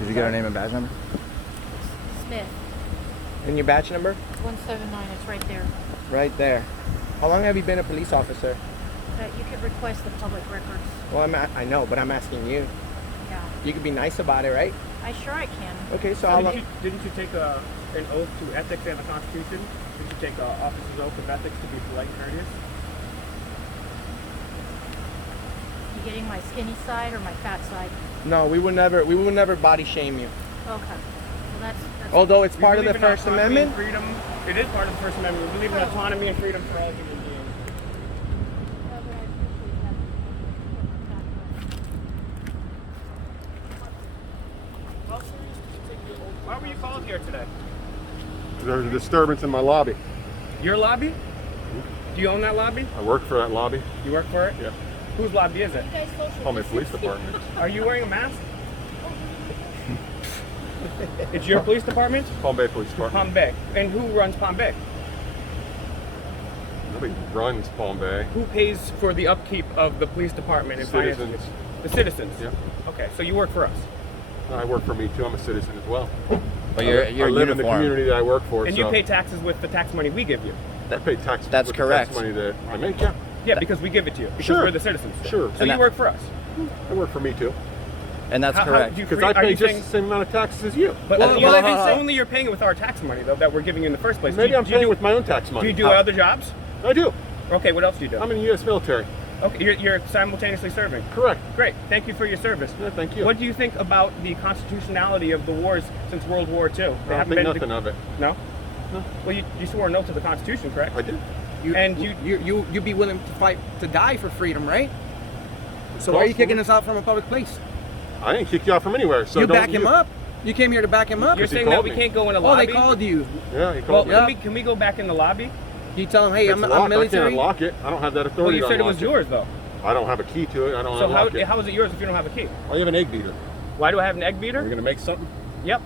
Did you get our name and badge number? Smith, And your badge number? 179, it's right there. Right there. How long have you been a police officer? You could request the public records. Well, I know, but I'm asking you. Yeah. You could be nice about it, right? I can. Okay, so Didn't you take an oath to ethics and the Constitution? Did you take an officer's oath of ethics to be polite and courteous? You getting my skinny side or my fat side? No, we would never body shame you. Okay. Well, that's Although it's We part of the believe in First autonomy and Amendment. freedom. It is part of the First Amendment. We believe in autonomy and freedom for all human beings. Why were you called here today? There's a disturbance in my lobby. Your lobby? Do you own that lobby? I work for that lobby. You work for it? Yeah. Whose lobby is it? Palm Bay Police Department. Are you wearing a mask? It's your police department? Palm Bay Police Department. Palm Bay. And who runs Palm Bay? Nobody runs Palm Bay. Who pays for the upkeep of the police department and Citizens. finances? The citizens? Yeah. Okay, so you work for us. I work for me too. I'm a citizen as well. But you're I live in the uniform. community that I work for. And so you pay taxes with the tax money we give you. I pay tax. That's with correct. The tax money that I make. Yeah. Yeah, because we give it to you. Because Sure. we're the citizens. Sure. So And you that- work for us. I work for me too. And that's How correct. do you Because free- I are pay you just saying- the same amount of taxes as you. But Well, only, hold on. only you're paying it with our tax money, though, that we're giving you in the first place. Maybe I'm do you paying do, with my own tax Do money. you do other jobs? I do. Okay, what else do you do? I'm in the U.S. military. Okay, you're simultaneously serving. Correct. Great, thank you for your service. Yeah, thank you. What do you think about the constitutionality of the wars since World War II? They I don't haven't think been nothing of it. No? No. Well, you swore an oath to the Constitution, correct? I did. You'd be willing to fight to die for freedom, right? So why are Well, you kicking us out from a public place? I didn't kick you out from anywhere. So You don't back him up. You came here to back him up. You're he saying that called we me. can't go in a Oh, lobby? they called you. Yeah, he Well, called me. can we go back in the lobby? You tell him, hey, It's I'm locked. I military. can't unlock it. I don't have that Well, authority you to said it unlock was yours, though. I don't have a key to it. I don't So unlock it. how is it yours if you don't have a key? I have an egg beater. Why do I have an egg beater? Are you gonna make something? Yep.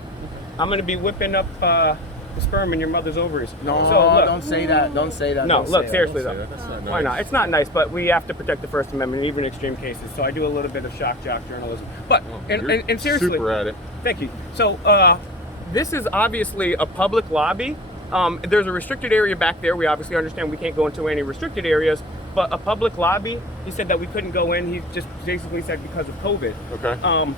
I'm going to be whipping up the sperm in your mother's ovaries. No, So, look, don't say that. Don't say that. No, Don't look, say that. seriously Don't say though. that. That's not Why nice. not? It's not nice, but we have to protect the First Amendment, even in extreme cases. So I do a little bit of shock jock journalism. But, Oh, and you're seriously, super at it. thank you. So this is obviously a public lobby. There's a restricted area back there. We obviously understand we can't go into any restricted areas, but a public lobby, he said that we couldn't go in. He just basically said because of COVID. Okay.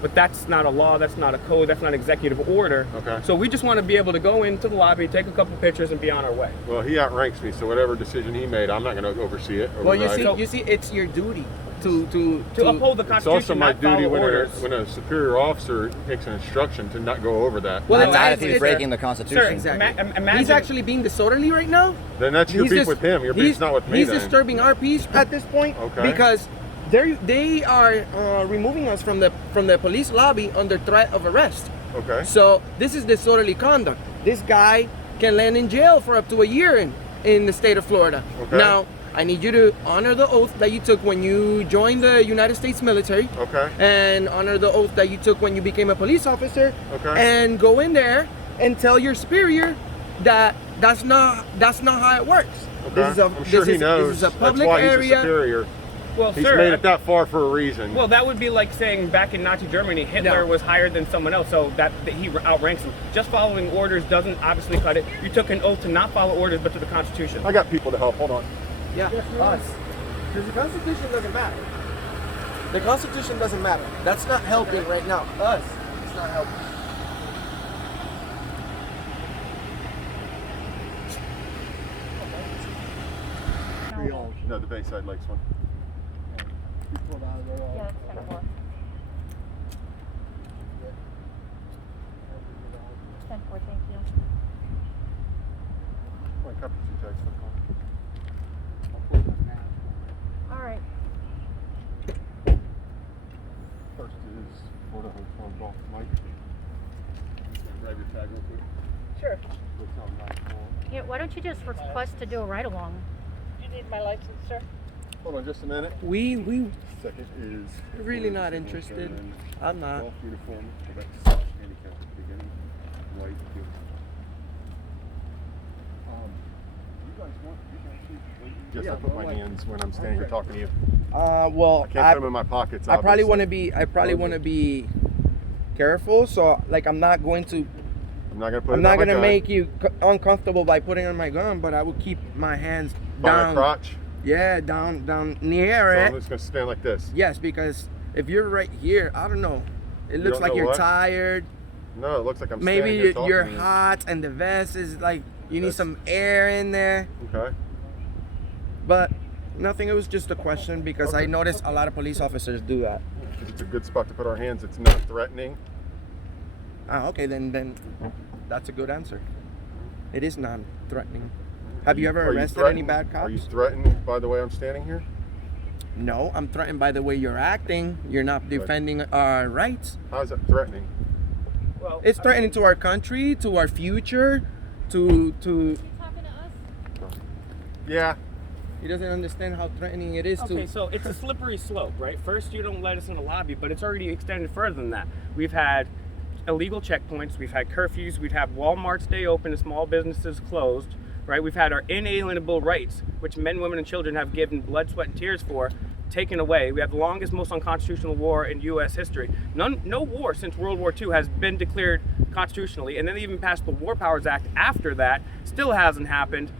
But that's not a law, that's not a code, that's not executive order. Okay. So we just want to be able to go into the lobby, take a couple pictures, and be on our way. Well, he outranks me, so whatever decision he made, I'm not going to oversee it. Well, override it. you see, it's your duty to uphold the It's Constitution, also my not duty follow orders. when a superior officer takes an instruction to not go over that. Well, Not it's- if he's it's- breaking the Sir, Constitution. Exactly. imagine, He's actually being disorderly right now. Then that's your He's beef just- with him. Your he's- beef's not with me. He's then. disturbing our peace at this point Okay. because they are removing us from the police lobby under threat of arrest. Okay. So this is disorderly conduct. This guy can land in jail for up to a year in the state of Florida. Okay. Now, I need you to honor the oath that you took when you joined the United States military. Okay. And honor the oath that you took when you became a police officer. Okay. And go in there and tell your superior that that's not how it works. Okay. This is a, I'm sure this he is, knows. This is a public that's why he's a area. superior. well, He's sir, made it that far for a reason. well, that would be like saying back in Nazi Germany, Hitler No. was higher than someone else, so that he outranks him. Just following orders doesn't obviously cut it. You took an oath to not follow orders, but to the Constitution. I got people to help. Hold on. Yeah, us. Because the Constitution doesn't matter. The Constitution doesn't matter. That's not helping right now. Us. It's not helping. No, the Bayside Lakes one. Yeah, that's 10-4. 10-4, thank you. My copy two text. All right. First is Florida Hotel Golf Mike. Grab your tag real quick. Sure. Hotel 94. Yeah, why don't you just request to do a ride-along? You need my license, sir? Hold on just a minute. We Second is really not interested. I'm not. golf uniform. Go back to handicap beginning. White. Good. Just I put my hands when I'm standing here talking to you. Well, I can't put them in my pockets. I probably obviously. want to be careful. So like I'm not going to I'm not gonna put. I'm it not on my gonna gun. make you uncomfortable by putting on my gun, but I will keep my hands By down. my crotch. Yeah, down near So it. I'm just gonna stand like this. Yes, because if you're right here, I don't know. It looks don't like know you're what? tired. No, it looks like I'm Maybe standing here talking you're to you. hot and the vest is like you need That's- some air in there. Okay. But nothing. It was just a question because I Okay. noticed a lot of police officers do that. It's a good spot to put our hands. It's not threatening. Ah, okay, then that's a good answer. It is non-threatening. Have you ever Are arrested any threatened? bad cops? Are you threatened by the way I'm standing here? No, I'm threatened by the way you're acting. You're not defending our rights. How is that threatening? Well, It's threatening to our country, to our future, to. You talking to us? Yeah. He doesn't understand how threatening it is Okay, to. so it's a slippery slope, right? First, you don't let us in the lobby, but it's already extended further than that. We've had illegal checkpoints, we've had curfews, we've had Walmart stay open and small businesses closed, right? We've had our inalienable rights, which men, women, and children have given blood, sweat, and tears for, taken away. We have the longest, most unconstitutional war in U.S. history. No war since World War II has been declared constitutionally, and then they even passed the War Powers Act after that. Still hasn't happened.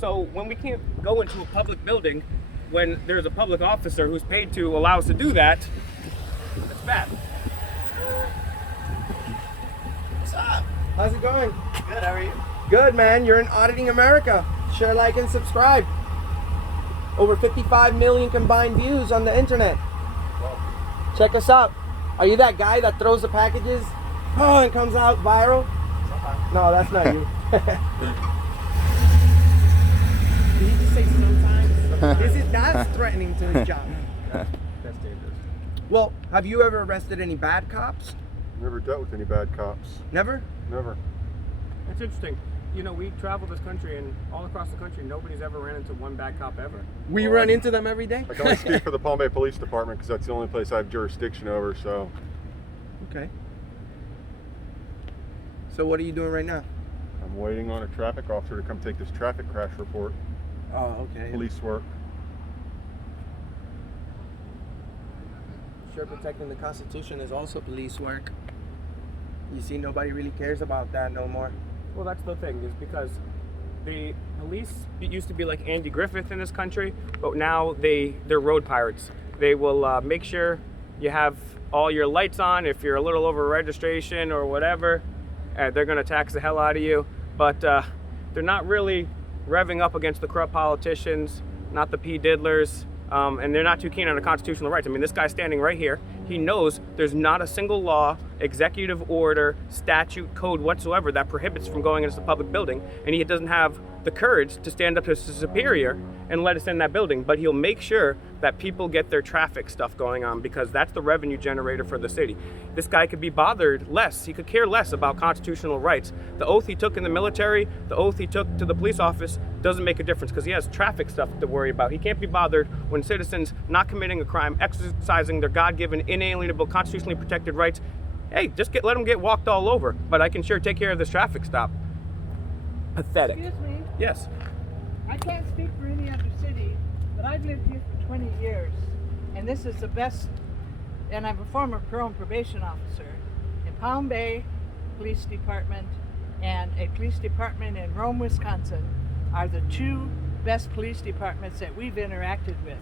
So when we can't go into a public building when there's a public officer who's paid to allow us to do that, that's bad. How's it going? Good, how are you? Good, man. You're in Auditing America. Share, like, and subscribe. Over 55 million combined views on the internet. Check us out. Are you that guy that throws the packages? Oh, and comes out viral? No, that's not you. Did he just say sometimes? That's threatening to his job. That's dangerous. Well, have you ever arrested any bad cops? Never dealt with any bad cops. Never? Never. It's interesting. You know, we travel this country, and all across the country, nobody's ever ran into one bad cop ever. We run into them every day? I can only speak for the Palm Bay Police Department because that's the only place I have jurisdiction over. So Okay. So what are you doing right now? I'm waiting on a traffic officer to come take this traffic crash report. Oh, okay. Police work. Sure, protecting the Constitution is also police work. You see, nobody really cares about that no more. Well, that's the thing, is because the police used to be like Andy Griffith in this country, but now they're road pirates. They will make sure you have all your lights on. If you're a little over registration or whatever, they're going to tax the hell out of you. But they're not really revving up against the corrupt politicians, not the P. Diddlers, and they're not too keen on the constitutional rights. I mean, this guy's standing right here. He knows there's not a single law, executive order, statute, code whatsoever that prohibits from going into the public building, and he doesn't have the courage to stand up to his superior and let us in that building. But he'll make sure that people get their traffic stuff going on because that's the revenue generator for the city. This guy could be bothered less. He could care less about constitutional rights. The oath he took in the military, the oath he took to the police office doesn't make a difference because he has traffic stuff to worry about. He can't be bothered when citizens not committing a crime, exercising their God-given, inalienable, constitutionally protected rights. Hey, just let them get walked all over. But I can sure take care of this traffic stop. Pathetic. Excuse me, Yes. I can't speak for any other city, but I've lived here for 20 years, and this is the best, and I'm a former parole and probation officer in Palm Bay Police Department and a police department in Rome, Wisconsin are the two best police departments that we've interacted with.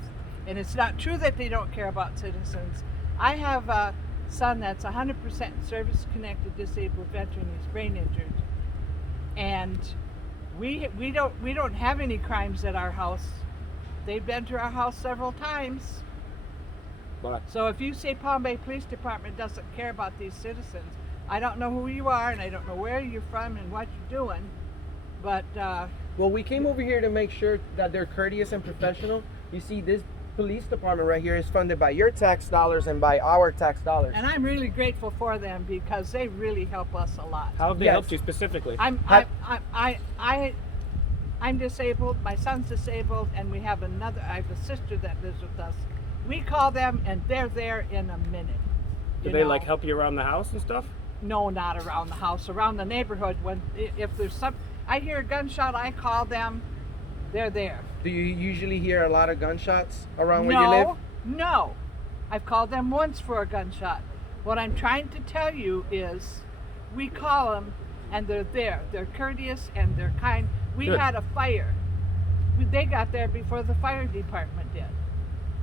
And it's not true that they don't care about citizens. I have a son that's 100% service-connected disabled veteran. He's brain injured, and we don't have any crimes at our house. They've been to our house several times. But So if you say Palm Bay Police Department doesn't care about these citizens, I don't know who you are, and I don't know where you're from and what you're doing, but Well, we came over here to make sure that they're courteous and professional. You see, this police department right here is funded by your tax dollars and by our tax dollars. and I'm really grateful for them because they really help us a lot. how have they Yes. helped you specifically? I'm disabled. My son's disabled, and I have a sister that lives with us. We call them, and they're there in a minute. Do you they know? like help you around the house and stuff? No, not around the house, around the neighborhood. If there's I hear a gunshot, I call them. They're there. Do you usually hear a lot of gunshots around where you live? No. I've called them once for a gunshot. What I'm trying to tell you is, we call them, and they're there. They're courteous and they're kind. We Good. had a fire. They got there before the fire department did.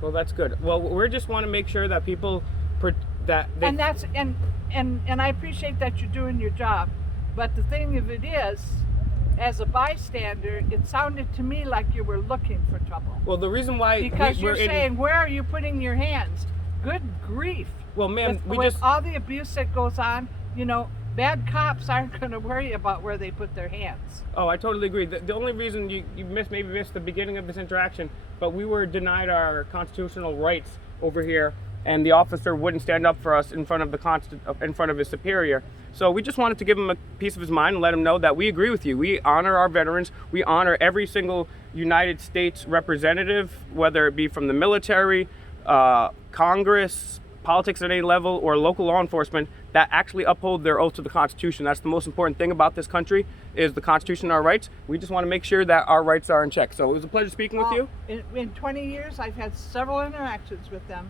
Well, that's good. Well, we just want to make sure that people that they, And that's and I appreciate that you're doing your job, but the thing of it is, as a bystander, it sounded to me like you were looking for trouble. well, the reason why Because we're you're saying, where are you putting your hands? Good grief. well, ma'am, With all the abuse that goes on, you know, bad cops aren't going to worry about where they put their hands. Oh, I totally agree. The only reason you maybe missed the beginning of this interaction, but we were denied our constitutional rights over here, and the officer wouldn't stand up for us in front of in front of his superior. So we just wanted to give him a piece of his mind and let him know that we agree with you. We honor our veterans. We honor every single United States representative, whether it be from the military, Congress, politics at any level, or local law enforcement, that actually uphold their oath to the Constitution. That's the most important thing about this country, is the Constitution and our rights. We just want to make sure that our rights are in check. So it was a pleasure speaking with you. In 20 years, I've had several interactions with them,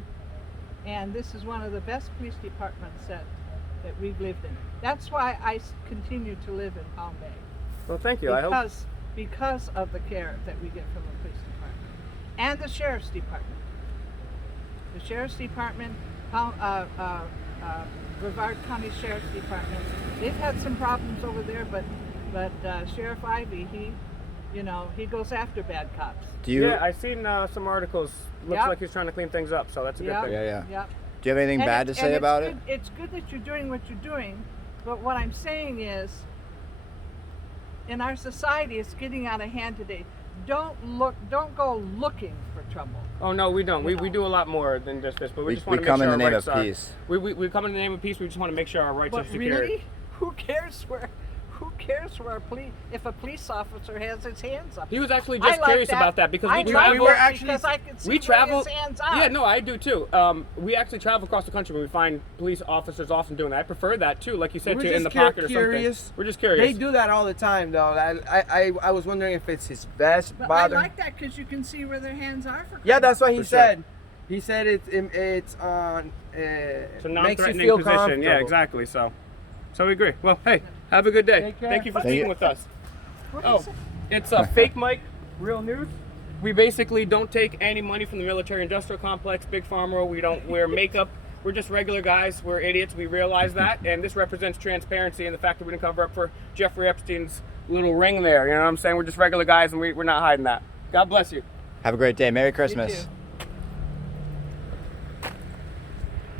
and this is one of the best police departments that we've lived in. That's why I continue to live in Palm Bay. Well, thank you. I hope. Because of the care that we get from the police department and the sheriff's department. The sheriff's department, Brevard County Sheriff's Department, they've had some problems over there, but Sheriff Ivy, he goes after bad cops. Do you? Yeah, I've seen some articles. Looks Yep. like he's trying to clean things up, so that's a good Yep. thing. Yeah. Yep. Do you have anything bad to say about it? It's good that you're doing what you're doing, but what I'm saying is, in our society, it's getting out of hand today. Don't go looking for trouble. Oh no, we don't. You We know. do a lot more than just this, but we just want We to make come sure in our the name rights of are. peace. We come in the name of peace. We just want to make sure our rights are But secured. really, who cares where if a police officer has his hands up? He was actually I just like curious that. about that because I we like travel. that because I can see we where travel. his hands are. Yeah, no, I do too. We actually travel across the country when we find police officers often doing that. I prefer that too, like you said, We're to in just the pocket curious. or something. We're just curious. They do that all the time, though. I was wondering if it's his vest But bother. I like that because you can see where their hands are. Yeah, that's what he For said. He said it's on. It's a makes you non-threatening feel position. Yeah, comfortable. exactly. So we agree. Well, hey, have a good day. Take care. Thank you for Thank speaking you. with us. What Oh, is it? it's a fake mic, real news. We basically don't take any money from the military-industrial complex, Big Pharma. We don't wear makeup. We're just regular guys. We're idiots. We realize that, and this represents transparency and the fact that we didn't cover up for Jeffrey Epstein's little ring there. You know what I'm saying? We're just regular guys, and we're not hiding that. God bless you. Have a great day. Merry Christmas. too.